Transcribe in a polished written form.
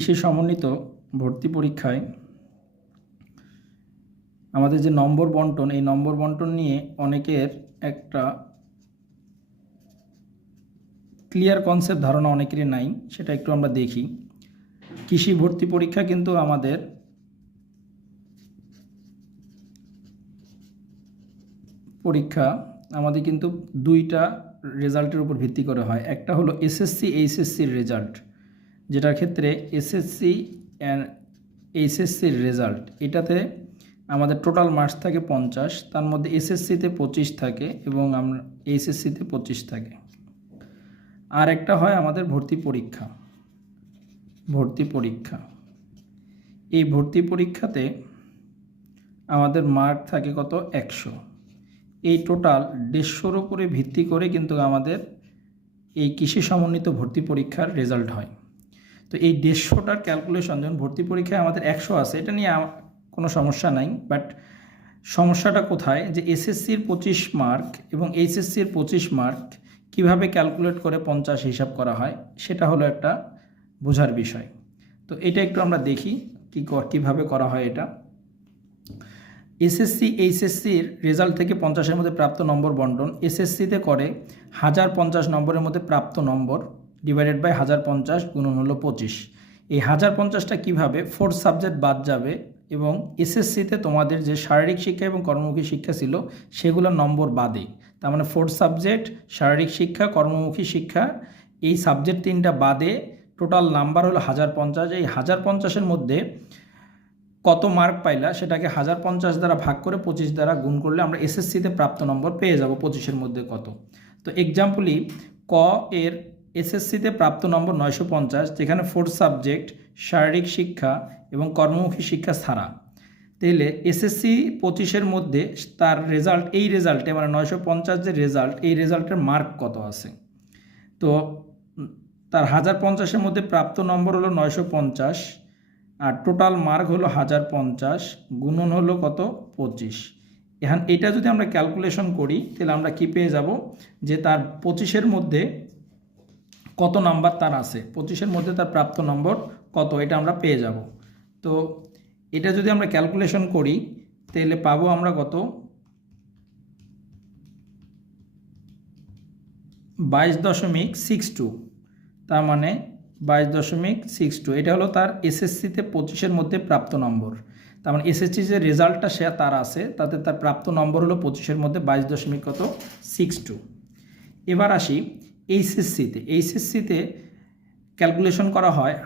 কৃষি সমন্বিত ভর্তি পরীক্ষায় আমাদের যে নম্বর বন্টন, এই নম্বর বন্টন নিয়ে অনেকের একটা ক্লিয়ার কনসেপ্ট ধারণা অনেকেরই নাই, সেটা একটু আমরা দেখি। কৃষি ভর্তি পরীক্ষা কিন্তু আমাদের কিন্তু দুইটা রেজাল্টের উপর ভিত্তি করে হয়। একটা হলো এসএসসি এইচএসসির রেজাল্ট, যেটার ক্ষেত্রে এসএসসি অ্যান্ড এইচএসসির রেজাল্ট, এটাতে আমাদের টোটাল মার্কস থাকে 50, তার মধ্যে এসএসসিতে 25 থাকে এবং আমরা এইচএসসিতে 25 থাকে। আর একটা হয় আমাদের ভর্তি পরীক্ষা। এই ভর্তি পরীক্ষাতে আমাদের মার্ক থাকে কত? 100। এই টোটাল 150-র উপরে ভিত্তি করে কিন্তু আমাদের এই কৃষি সমন্বিত ভর্তি পরীক্ষার রেজাল্ট হয়। তো এই 150টার ক্যালকুলেশন, যখন ভর্তি পরীক্ষায় আমাদের 100 আছে, এটা নিয়ে কোনো সমস্যা নাই। বাট সমস্যাটা কোথায়, যে এসএসসির 25 মার্ক এবং এইচএসসির 25 মার্ক কিভাবে ক্যালকুলেট করে 50 হিসাব করা হয়, সেটা হলো একটা বোঝার বিষয়। তো এটা একটু আমরা দেখি কীভাবে করা হয় এটা। এসএসসি এইচএসসির রেজাল্ট থেকে 50-এর মধ্যে প্রাপ্ত নম্বর বন্টন এসএসসিতে করে 1050 নম্বরের মধ্যে প্রাপ্ত নম্বর ডিভাইডেড বাই 1050 গুণন হলো 25। এই 1050টা কীভাবে, 4 সাবজেক্ট বাদ যাবে এবং এসএসসিতে তোমাদের যে শারীরিক শিক্ষা এবং কর্মমুখী শিক্ষা ছিল সেগুলোর নম্বর বাদে, তার মানে 4 সাবজেক্ট, শারীরিক শিক্ষা, কর্মমুখী শিক্ষা, এই সাবজেক্ট 3টা বাদে টোটাল নাম্বার হলো 1050। এই 1050-এর মধ্যে কত মার্ক পাইলা সেটাকে 1050 দ্বারা ভাগ করে 25 দ্বারা গুণ করলে আমরা এসএসসিতে প্রাপ্ত নম্বর পেয়ে যাব 25-এর মধ্যে কত। তো এক্সাম্পলি ক এর এসএসসিতে প্রাপ্ত নম্বর 950, যেখানে 4 সাবজেক্ট, শারীরিক শিক্ষা এবং কর্মমুখী শিক্ষা ছাড়া। তাহলে এসএসসি 25-এর মধ্যে তার রেজাল্ট, এই রেজাল্টে মানে 950 যে রেজাল্ট, এই রেজাল্টের মার্ক কত আছে। তো তার 1050-এর মধ্যে প্রাপ্ত নম্বর হলো 950 আর টোটাল মার্ক হলো 1050 গুণন হলো কত? 25। এখন এটা যদি আমরা ক্যালকুলেশন করি তাহলে আমরা কি পেয়ে যাব, যে তার 25-এর মধ্যে কত নাম্বার তার আছে, 25-এর মধ্যে তার প্রাপ্ত নম্বর কত, এটা আমরা পেয়ে যাব। তো এটা যদি আমরা ক্যালকুলেশন করি তাহলে পাবো আমরা কত? 22.62। তার মানে 22.62, এটা হলো তার এসএসসিতে 25-এর মধ্যে প্রাপ্ত নম্বর। তার মানে এসএসসি যে রেজাল্টটা সে তার আছে, তাতে তার প্রাপ্ত নম্বর হলো 25-এর মধ্যে 22.62। এবার আসি এইচএসসিতে ক্যালকুলেশন করা হয়